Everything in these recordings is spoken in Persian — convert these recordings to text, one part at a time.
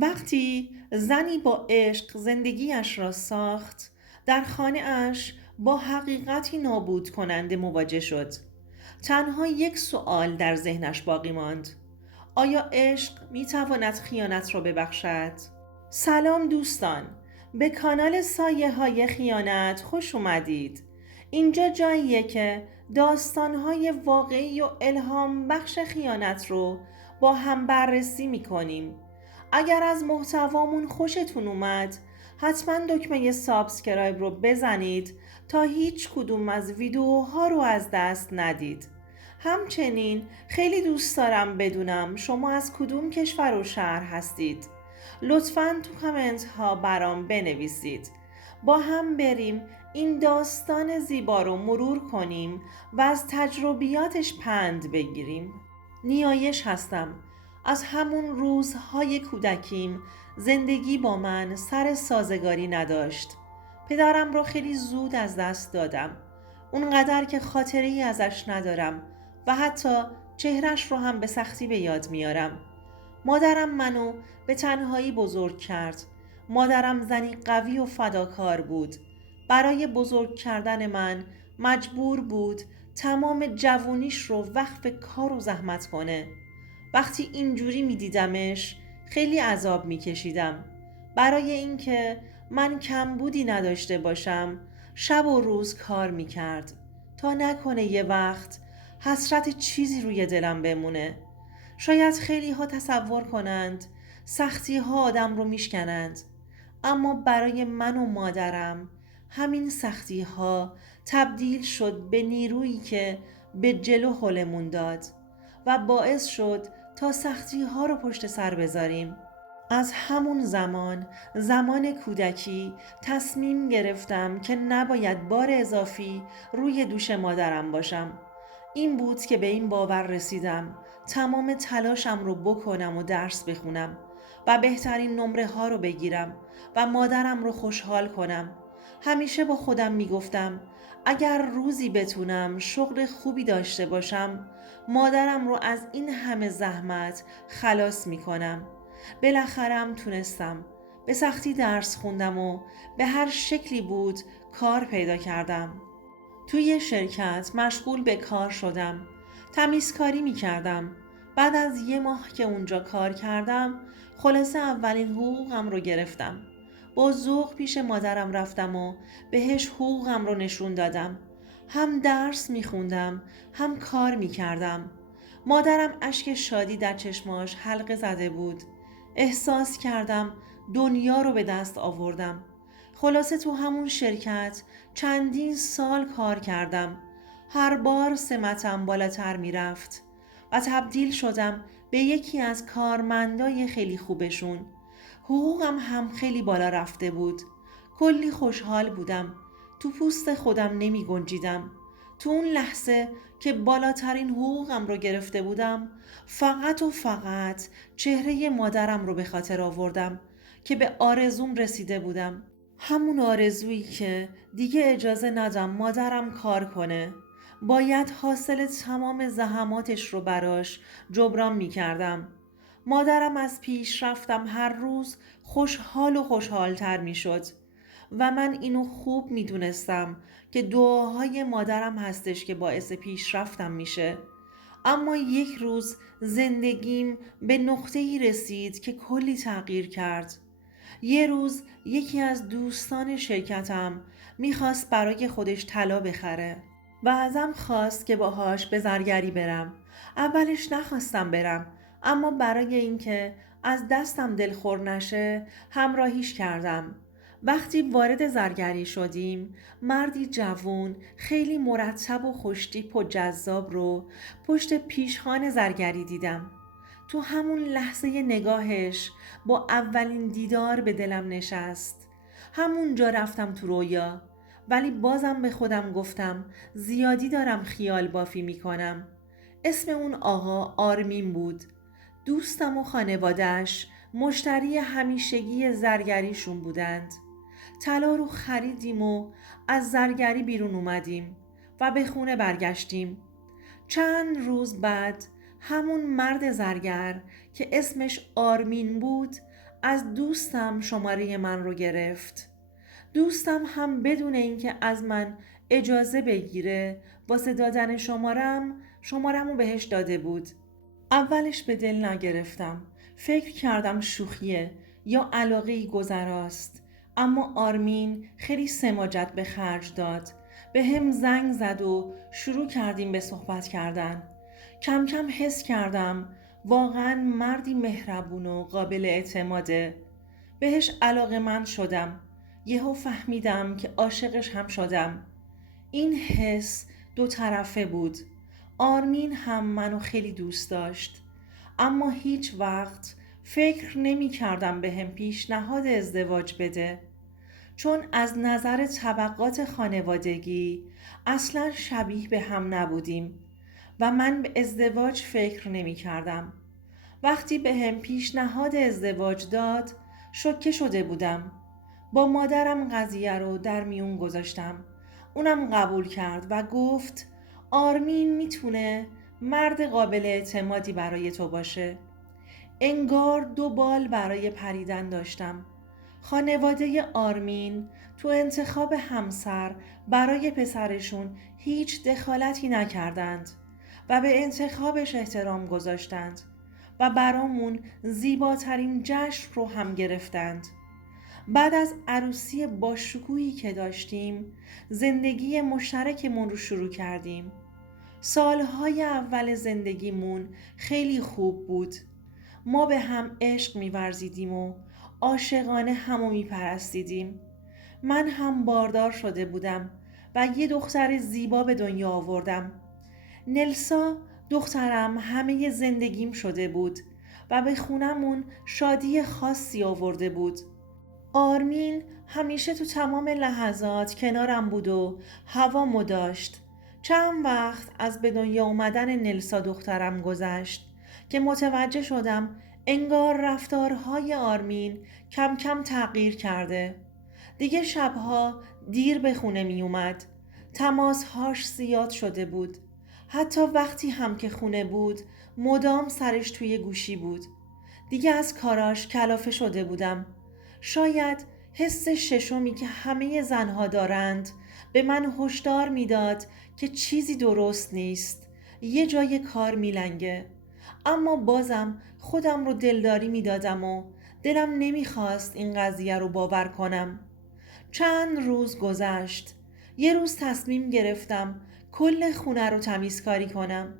وقتی زنی با عشق زندگیش را ساخت، در خانه اش با حقیقتی نابود کننده مواجه شد. تنها یک سوال در ذهنش باقی ماند: آیا عشق می تواند خیانت را ببخشد؟ سلام دوستان، به کانال سایه های خیانت خوش اومدید. اینجا جاییه که داستانهای واقعی و الهام بخش خیانت رو با هم بررسی میکنیم. اگر از محتوامون خوشتون اومد، حتما دکمه سابسکرایب رو بزنید تا هیچ کدوم از ویدیوها رو از دست ندید. همچنین خیلی دوست دارم بدونم شما از کدوم کشور و شهر هستید. لطفاً تو کامنت ها برام بنویسید. با هم بریم این داستان زیبا رو مرور کنیم و از تجربیاتش پند بگیریم. نیایش هستم. از همون روزهای کودکیم زندگی با من سر سازگاری نداشت. پدرم رو خیلی زود از دست دادم. اونقدر که خاطره‌ای ازش ندارم و حتی چهرش رو هم به سختی به یاد میارم. مادرم منو به تنهایی بزرگ کرد. مادرم زنی قوی و فداکار بود. برای بزرگ کردن من مجبور بود تمام جوونیش رو وقف کار و زحمت کنه. وقتی اینجوری می دیدمش خیلی عذاب می کشیدم. برای اینکه من کمبودی نداشته باشم شب و روز کار می کرد تا نکنه یه وقت حسرت چیزی روی دلم بمونه. شاید خیلی ها تصور کنند سختی ها آدم رو میشکنند، اما برای من و مادرم همین سختی ها تبدیل شد به نیرویی که به جلو هلمون داد و باعث شد تا سختی ها رو پشت سر بذاریم. از همون زمان کودکی تصمیم گرفتم که نباید بار اضافی روی دوش مادرم باشم. این بود که به این باور رسیدم تمام تلاشم رو بکنم و درس بخونم و بهترین نمره ها رو بگیرم و مادرم رو خوشحال کنم. همیشه با خودم میگفتم اگر روزی بتونم شغل خوبی داشته باشم مادرم رو از این همه زحمت خلاص میکنم. بالاخره هم تونستم. به سختی درس خوندم و به هر شکلی بود کار پیدا کردم. توی شرکت مشغول به کار شدم. تمیزکاری می کردم. بعد از یه ماه که اونجا کار کردم خلاصه اولین حقوقم رو گرفتم. با ذوق پیش مادرم رفتم و بهش حقوقم رو نشون دادم. هم درس می خوندم هم کار می کردم. مادرم اشک شادی در چشماش حلقه زده بود. احساس کردم دنیا رو به دست آوردم. خلاصه تو همون شرکت چندین سال کار کردم. هر بار سمتم بالاتر می رفت و تبدیل شدم به یکی از کارمندای خیلی خوبشون. حقوقم هم خیلی بالا رفته بود. کلی خوشحال بودم. تو پوست خودم نمی گنجیدم. تو اون لحظه که بالاترین حقوقم رو گرفته بودم فقط و فقط چهره مادرم رو به خاطر آوردم که به آرزوم رسیده بودم. همون آرزویی که دیگه اجازه ندم مادرم کار کنه. باید حاصل تمام زحماتش رو براش جبران می کردم. مادرم از پیش رفتم هر روز خوشحال و خوشحالتر می شد و من اینو خوب می دونستم که دعاهای مادرم هستش که باعث پیشرفتم میشه. اما یک روز زندگیم به نقطه‌ای رسید که کلی تغییر کرد. یه روز یکی از دوستان شرکتم میخواست برای خودش طلا بخره و ازم خواست که باهاش به زرگری برم. اولش نخواستم برم، اما برای اینکه از دستم دلخور نشه همراهیش کردم. وقتی وارد زرگری شدیم مردی جوون خیلی مرتب و خوشتیپ و جذاب رو پشت پیشخوان زرگری دیدم. تو همون لحظه نگاهش با اولین دیدار به دلم نشست. همونجا رفتم تو رویا، ولی بازم به خودم گفتم زیادی دارم خیال بافی میکنم. اسم اون آقا آرمین بود. دوستم و خانواده‌اش مشتری همیشگی زرگریشون بودند. طلا رو خریدیم و از زرگری بیرون اومدیم و به خونه برگشتیم. چند روز بعد همون مرد زرگر که اسمش آرمین بود از دوستم شماره من رو گرفت. دوستم هم بدون اینکه از من اجازه بگیره واسه دادن شمارم رو بهش داده بود. اولش به دل نگرفتم. فکر کردم شوخیه یا علاقه‌ای گذراست. اما آرمین خیلی سماجت به خرج داد. به هم زنگ زد و شروع کردیم به صحبت کردن. کم کم حس کردم واقعا مردی مهربون و قابل اعتماده. بهش علاقه‌مند شدم. یهو فهمیدم که عاشقش هم شدم. این حس دو طرفه بود. آرمین هم منو خیلی دوست داشت. اما هیچ وقت فکر نمی کردم به هم پیشنهاد ازدواج بده. چون از نظر طبقات خانوادگی اصلا شبیه به هم نبودیم و من به ازدواج فکر نمی کردم. وقتی به هم پیشنهاد ازدواج داد شوکه شده بودم. با مادرم قضیه رو در میون گذاشتم. اونم قبول کرد و گفت آرمین میتونه مرد قابل اعتمادی برای تو باشه. انگار دو بال برای پریدن داشتم. خانواده آرمین تو انتخاب همسر برای پسرشون هیچ دخالتی نکردند و به انتخابش احترام گذاشتند و برامون زیباترین جشن رو هم گرفتند. بعد از عروسی باشکوهی که داشتیم زندگی مشترکمون رو شروع کردیم. سالهای اول زندگیمون خیلی خوب بود. ما به هم عشق می‌ورزیدیم و عاشقانه همو می‌پرستیدیم. من هم باردار شده بودم و یه دختر زیبا به دنیا آوردم. نلسا دخترم همه زندگیم شده بود و به خونمون شادی خاصی آورده بود. آرمین همیشه تو تمام لحظات کنارم بود و هوامو داشت. چند وقت از به دنیا اومدن نلسا دخترم گذشت که متوجه شدم انگار رفتارهای آرمین کم کم تغییر کرده. دیگه شبها دیر به خونه می اومد. تماسهاش زیاد شده بود. حتی وقتی هم که خونه بود مدام سرش توی گوشی بود. دیگه از کاراش کلافه شده بودم. شاید حس ششمی که همه زنها دارند به من هشدار میداد که چیزی درست نیست. یه جای کار میلنگه. اما بازم خودم رو دلداری میدادم و دلم نمیخواست این قضیه رو باور کنم. چند روز گذشت. یه روز تصمیم گرفتم کل خونه رو تمیزکاری کنم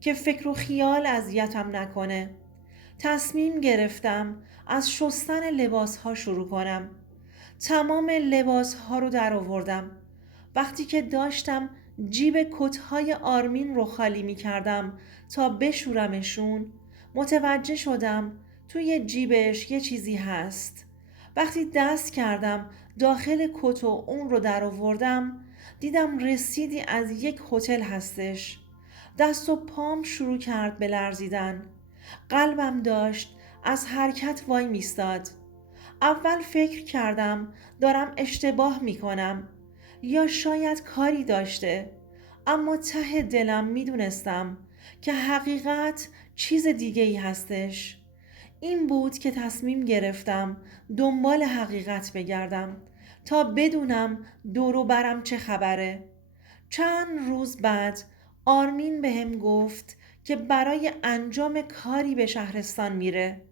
که فکر و خیال اذیتم نکنه. تصمیم گرفتم از شستن لباسها شروع کنم. تمام لباسها رو در آوردم. وقتی که داشتم جیب کتهای آرمین رو خالی می کردم تا بشورمشون متوجه شدم توی جیبش یه چیزی هست. وقتی دست کردم داخل کت و اون رو در آوردم دیدم رسیدی از یک هتل هستش. دست و پام شروع کرد به لرزیدن. قلبم داشت از حرکت وای میستاد. اول فکر کردم دارم اشتباه میکنم یا شاید کاری داشته، اما ته دلم میدونستم که حقیقت چیز دیگه ای هستش. این بود که تصمیم گرفتم دنبال حقیقت بگردم تا بدونم دور و برم چه خبره. چند روز بعد آرمین بهم گفت که برای انجام کاری به شهرستان میره.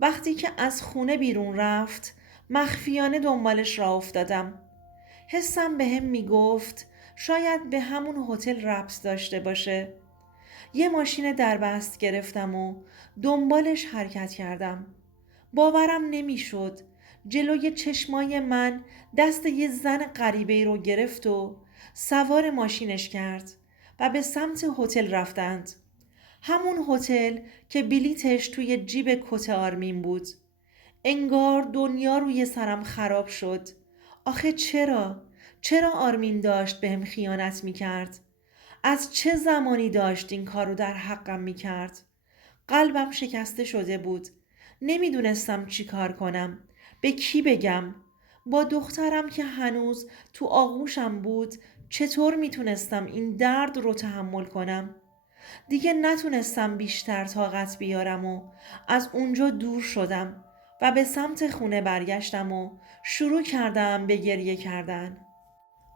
وقتی که از خونه بیرون رفت مخفیانه دنبالش راه افتادم. حسم بهم میگفت شاید به همون هتل ربط داشته باشه. یه ماشین دربست گرفتم و دنبالش حرکت کردم. باورم نمیشد. جلوی چشمای من دست یه زن غریبه رو گرفت و سوار ماشینش کرد و به سمت هتل رفتند. همون هتل که بلیتش توی جیب کت آرمین بود. انگار دنیا روی سرم خراب شد. آخه چرا آرمین داشت بهم خیانت میکرد؟ از چه زمانی داشت این کارو در حقم میکرد؟ قلبم شکسته شده بود. نمیدونستم چی کار کنم. به کی بگم؟ با دخترم که هنوز تو آغوشم بود چطور میتونستم این درد رو تحمل کنم؟ دیگه نتونستم بیشتر طاقت بیارم و از اونجا دور شدم و به سمت خونه برگشتم و شروع کردم به گریه کردن.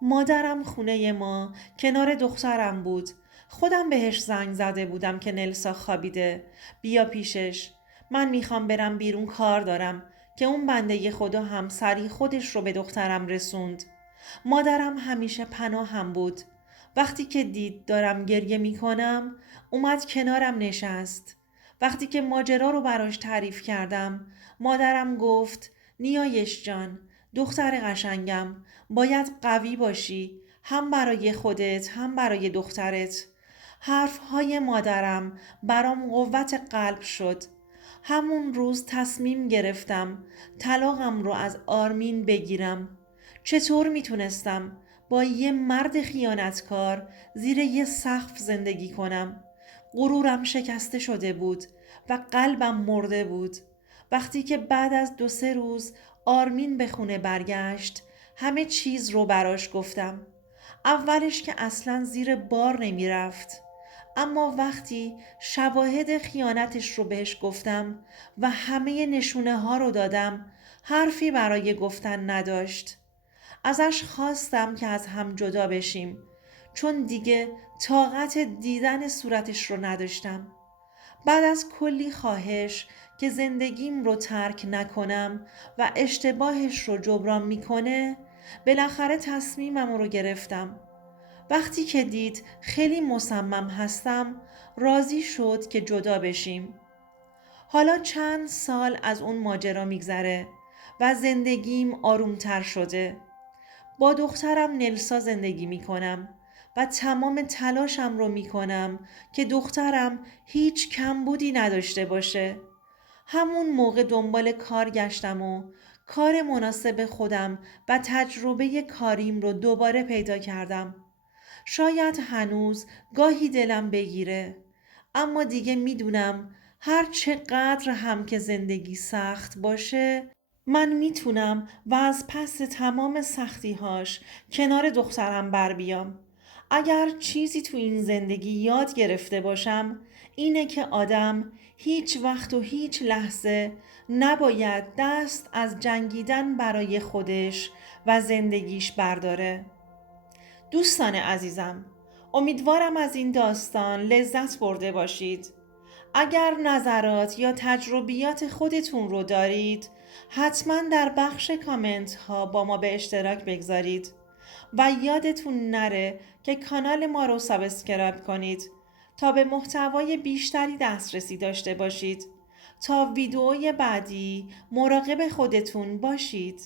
مادرم خونه ما کنار دخترم بود. خودم بهش زنگ زده بودم که نلسا خوابیده. بیا پیشش. من میخوام برم بیرون، کار دارم، که اون بنده خدا همسری خودش رو به دخترم رسوند. مادرم همیشه پناهم بود. وقتی که دید دارم گریه میکنم اومد کنارم نشست. وقتی که ماجرا رو براش تعریف کردم مادرم گفت نیایش جان، دختر قشنگم، باید قوی باشی، هم برای خودت هم برای دخترت. حرفهای مادرم برام قوت قلب شد. همون روز تصمیم گرفتم طلاقم رو از آرمین بگیرم. چطور میتونستم با یه مرد خیانتکار زیر یه سقف زندگی کنم؟ غرورم شکسته شده بود و قلبم مرده بود. وقتی که بعد از 2-3 روز آرمین به خونه برگشت همه چیز رو براش گفتم. اولش که اصلا زیر بار نمی رفت. اما وقتی شواهد خیانتش رو بهش گفتم و همه نشونه ها رو دادم حرفی برای گفتن نداشت. ازش خواستم که از هم جدا بشیم چون دیگه طاقت دیدن صورتش رو نداشتم. بعد از کلی خواهش که زندگیم رو ترک نکنم و اشتباهش رو جبران میکنه بالاخره تصمیمم رو گرفتم. وقتی که دید خیلی مصمم هستم راضی شد که جدا بشیم. حالا چند سال از اون ماجرا میگذره و زندگیم آرومتر شده. با دخترم نلسا زندگی می کنم و تمام تلاشم رو می کنم که دخترم هیچ کمبودی نداشته باشه. همون موقع دنبال کار گشتم و کار مناسب خودم و تجربه کاریم رو دوباره پیدا کردم. شاید هنوز گاهی دلم بگیره، اما دیگه میدونم هر چقدر هم که زندگی سخت باشه من میتونم و از پس تمام سختی‌هاش کنار دخترم بر بیام. اگر چیزی تو این زندگی یاد گرفته باشم اینه که آدم هیچ وقت و هیچ لحظه نباید دست از جنگیدن برای خودش و زندگیش برداره. دوستان عزیزم، امیدوارم از این داستان لذت برده باشید. اگر نظرات یا تجربیات خودتون رو دارید حتما در بخش کامنت ها با ما به اشتراک بگذارید و یادتون نره که کانال ما رو سابسکرایب کنید تا به محتوای بیشتری دسترسی داشته باشید. تا ویدئوی بعدی مراقب خودتون باشید.